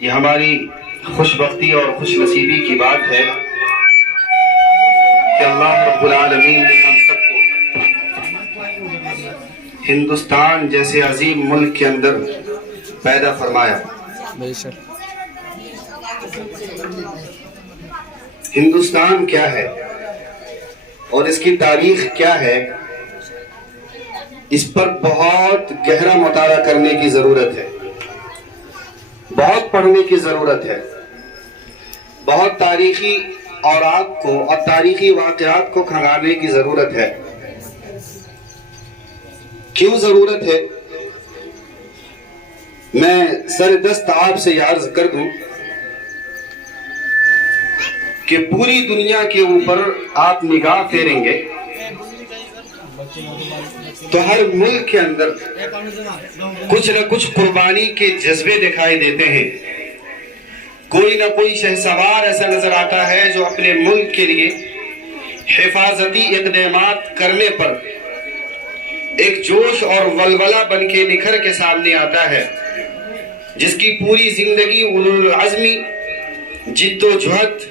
یہ ہماری خوش بختی اور خوش نصیبی کی بات ہے کہ اللہ رب العالمین نے ہم سب کو ہندوستان جیسے عظیم ملک کے اندر پیدا فرمایا۔ ہندوستان کیا ہے اور اس کی تاریخ کیا ہے، اس پر بہت گہرا مطالعہ کرنے کی ضرورت ہے، بہت پڑھنے کی ضرورت ہے، بہت تاریخی اوراق کو اور تاریخی واقعات کو کھنگالنے کی ضرورت ہے۔ کیوں ضرورت ہے؟ میں سر دست آپ سے یہ عرض کر دوں کہ پوری دنیا کے اوپر آپ نگاہ پھیریں گے تو ہر ملک کے اندر کچھ نہ کچھ قربانی کے جذبے دکھائی دیتے ہیں۔ کوئی نہ کوئی شہسوار ایسا نظر آتا ہے جو اپنے ملک کے لیے حفاظتی اقدامات کرنے پر ایک جوش اور ولولہ بن کے نکھر کے سامنے آتا ہے، جس کی پوری زندگی اولو العزمی، جد و جہد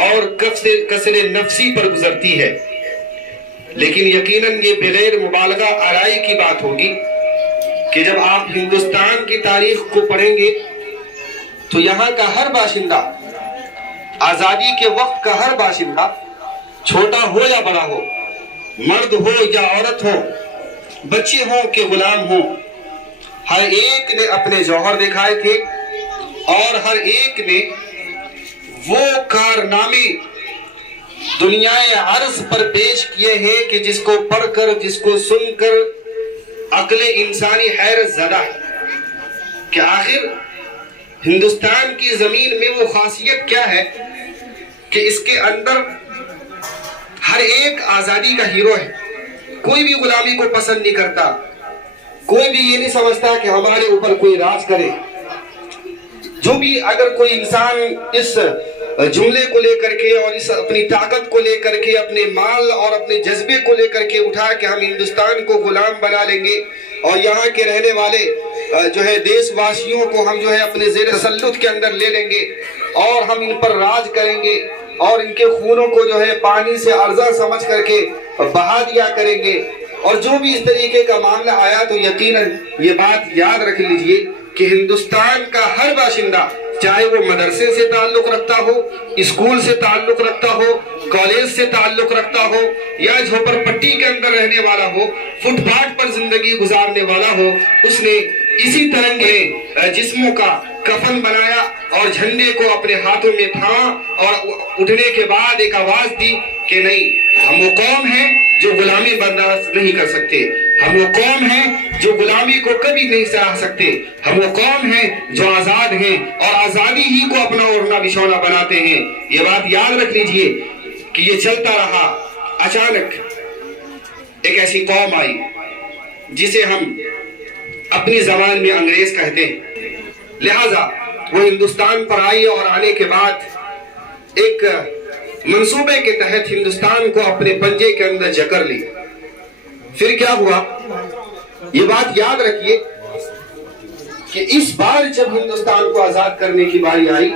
اور کسر نفسی پر گزرتی ہے۔ لیکن یقیناً یہ بغیر مبالغہ آرائی کی بات ہوگی کہ جب آپ ہندوستان کی تاریخ کو پڑھیں گے تو یہاں کا ہر باشندہ، آزادی کے وقت کا ہر باشندہ، چھوٹا ہو یا بڑا ہو، مرد ہو یا عورت ہو، بچے ہوں کہ غلام ہوں، ہر ایک نے اپنے جوہر دکھائے تھے اور ہر ایک نے وہ کارنامے دنیا عرض پر پیش کیے ہیں کہ جس کو پڑھ کر، جس کو سن کر عقل انسانی حیرت زدہ ہے کہ آخر ہندوستان کی زمین میں وہ خاصیت کیا ہے کہ اس کے اندر ہر ایک آزادی کا ہیرو ہے۔ کوئی بھی غلامی کو پسند نہیں کرتا، کوئی بھی یہ نہیں سمجھتا کہ ہمارے اوپر کوئی راج کرے۔ جو بھی اگر کوئی انسان اس جملے کو لے کر کے اور اس اپنی طاقت کو لے کر کے، اپنے مال اور اپنے جذبے کو لے کر کے اٹھا کہ ہم ہندوستان کو غلام بنا لیں گے اور یہاں کے رہنے والے جو ہے دیش واسیوں کو ہم جو ہے اپنے زیر تسلط کے اندر لے لیں گے اور ہم ان پر راج کریں گے اور ان کے خونوں کو جو ہے پانی سے ارزاں سمجھ کر کے بہا دیا کریں گے، اور جو بھی اس طریقے کا معاملہ آیا تو یقیناً یہ بات یاد رکھ لیجئے کہ ہندوستان کا ہر باشندہ، چاہے وہ مدرسے سے تعلق رکھتا ہو، اسکول سے تعلق رکھتا ہو، کالج سے تعلق رکھتا ہو، یا جھوپڑ پٹی کے اندر رہنے والا ہو، فٹ پاتھ پر زندگی گزارنے والا ہو، اس نے اسی طرح کے جسموں کا کفن بنایا اور جھنڈے کو اپنے ہاتھوں میں تھاما اور اٹھنے کے بعد ایک آواز دی کہ نہیں، ہم وہ قوم ہیں جو غلامی برداشت نہیں کر سکتے، ہم وہ قوم ہیں جو غلامی کو کبھی نہیں سراہ سکتے، ہم وہ قوم ہیں جو آزاد ہیں اور آزادی ہی کو اپنا اوڑھنا بچھونا بناتے ہیں۔ یہ بات یاد رکھ لیجئے کہ یہ چلتا رہا، اچانک ایک ایسی قوم آئی جسے ہم اپنی زبان میں انگریز کہتے ہیں، لہٰذا وہ ہندوستان پر آئی اور آنے کے بعد ایک منصوبے کے تحت ہندوستان کو اپنے پنجے کے اندر جکڑ لی۔ پھر کیا ہوا؟ یہ بات یاد رکھیے کہ اس بار جب ہندوستان کو آزاد کرنے کی باری آئی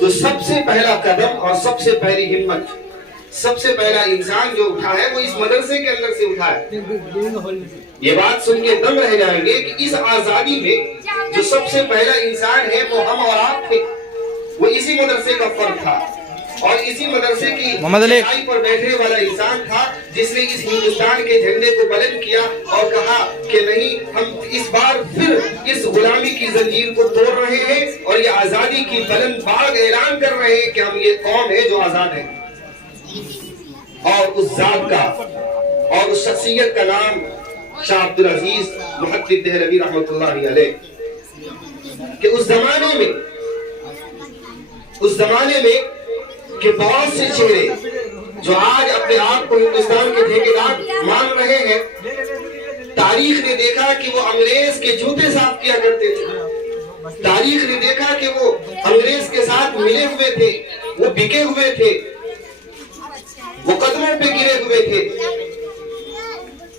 تو سب سے پہلا قدم اور سب سے پہلی ہمت، سب سے پہلا انسان جو اٹھا ہے وہ اس مدرسے کے اندر سے اٹھا ہے۔ یہ بات سن کے دم رہ جائیں گے کہ اس آزادی میں جو سب سے پہلا انسان ہے وہ ہم اور آپ تھے، وہ اسی مدرسے کا فرد تھا اور اسی مدرسے کی چٹائی پر بیٹھنے والا انسان تھا جس نے اس ہندوستان کے جھنڈے کو بلند کیا اور کہا کہ نہیں، ہم اس بار پھر اس غلامی کی زنجیر کو توڑ رہے ہیں اور یہ آزادی کی بلند باغ اعلان کر رہے ہیں کہ ہم یہ قوم ہے جو آزاد ہے۔ اور اس ذات کا اور اس شخصیت کا نام شاہ عبدالعزیز محدث دہلوی رحمۃ اللہ علیہ، کہ اس زمانے میں کہ بہت سے چہرے جو آج اپنے آپ کو ہندوستان کے ٹھیکیدار مان رہے ہیں، تاریخ نے دیکھا کہ وہ انگریز کے جوتے صاف کیا کرتے تھے، تاریخ نے دیکھا کہ وہ انگریز کے ساتھ ملے ہوئے تھے، وہ بکے ہوئے تھے، وہ قدموں پہ گرے ہوئے تھے،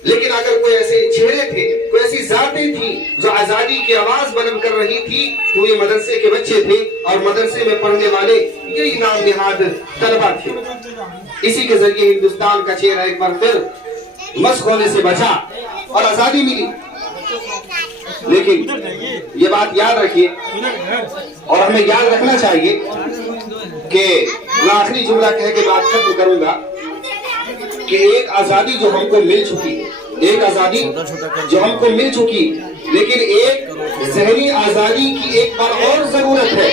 لیکن اگر کوئی ایسے چہرے تھے، کوئی ایسی ذاتیں تھیں جو آزادی کی آواز بلند کر رہی تھی تو یہ مدرسے کے بچے تھے، اور مدرسے میں پڑھنے والے یہی نام نہاد طلبہ تھے۔ اسی کے ذریعے ہندوستان کا چہرہ ایک بار پھر مسخ ہونے سے بچا اور آزادی ملی۔ لیکن یہ بات یاد رکھیے اور ہمیں یاد رکھنا چاہیے کہ میں آخری جملہ کہہ کے بات ختم کروں گا کہ ایک آزادی جو ہم کو مل چکی، ایک آزادی جو ہم کو مل چکی، لیکن ایک ذہنی آزادی کی ایک بار اور ضرورت ہے،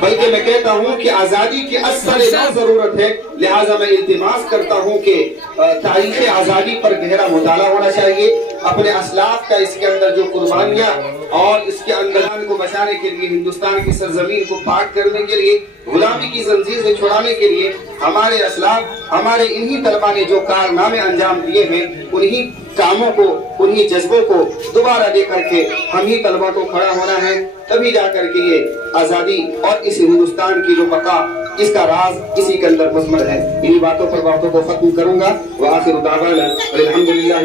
بلکہ میں کہتا ہوں کہ آزادی کی اصل ضرورت ہے۔ لہٰذا میں التماس کرتا ہوں کہ تاریخ آزادی پر گہرا مطالعہ ہونا چاہیے، اپنے اسلاف کا اس کے اندر جو قربانیاں اور اس کے اندران کو بچانے کے لیے، ہندوستان کی سرزمین کو پاک کرنے کے لیے، غلامی کی زنجیر سے چھڑانے کے لیے ہمارے اسلاف، ہمارے انہی طلبہ نے جو کارنامے انجام دیے ہیں، انہی کاموں کو، انہی جذبوں کو دوبارہ لے کر کے ہم ہی طلبہ کو کھڑا ہونا ہے، تبھی جا کر کے یہ آزادی اور اس ہندوستان کی جو بقا، اس کا راز اسی کے اندر مضمر ہے۔ انہی باتوں پر باتوں کو ختم کروں گا۔ وآخر دعوانا الحمدللہ۔